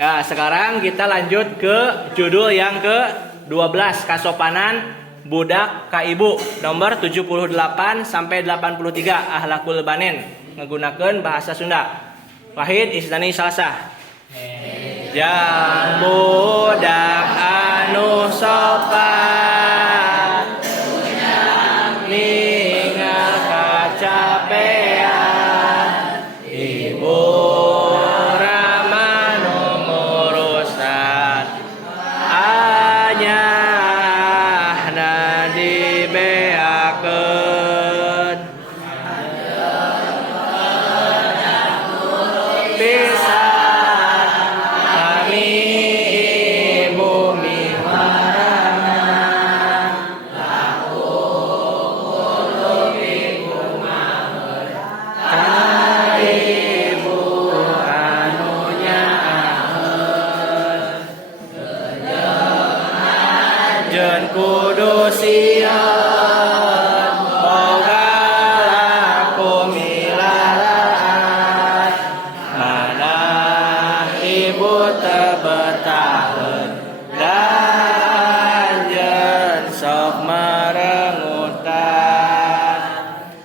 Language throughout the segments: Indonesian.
Ya, sekarang kita lanjut ke judul yang ke-12, kasopanan budak ka ibu, nomor 78 sampai 83, Akhlakul Banin, menggunakan bahasa Sunda. Wahid Isnani Salsah. Jang budak anu sopan ningal kacapean ibu rama nu ngurusan anyahna dibeakeun pisan kami ibu miwarana laku kudu ibu maher ibu anu nyaaheun jeung kudu sieun boga laku milalaan manah ibu teu betaheun lanjeun sok merengutan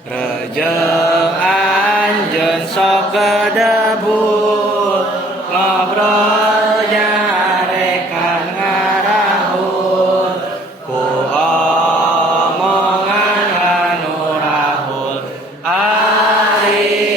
rejeung anjeun sok gedebul ngobrol nyarekan ngarahul ku omongan anu rahul ari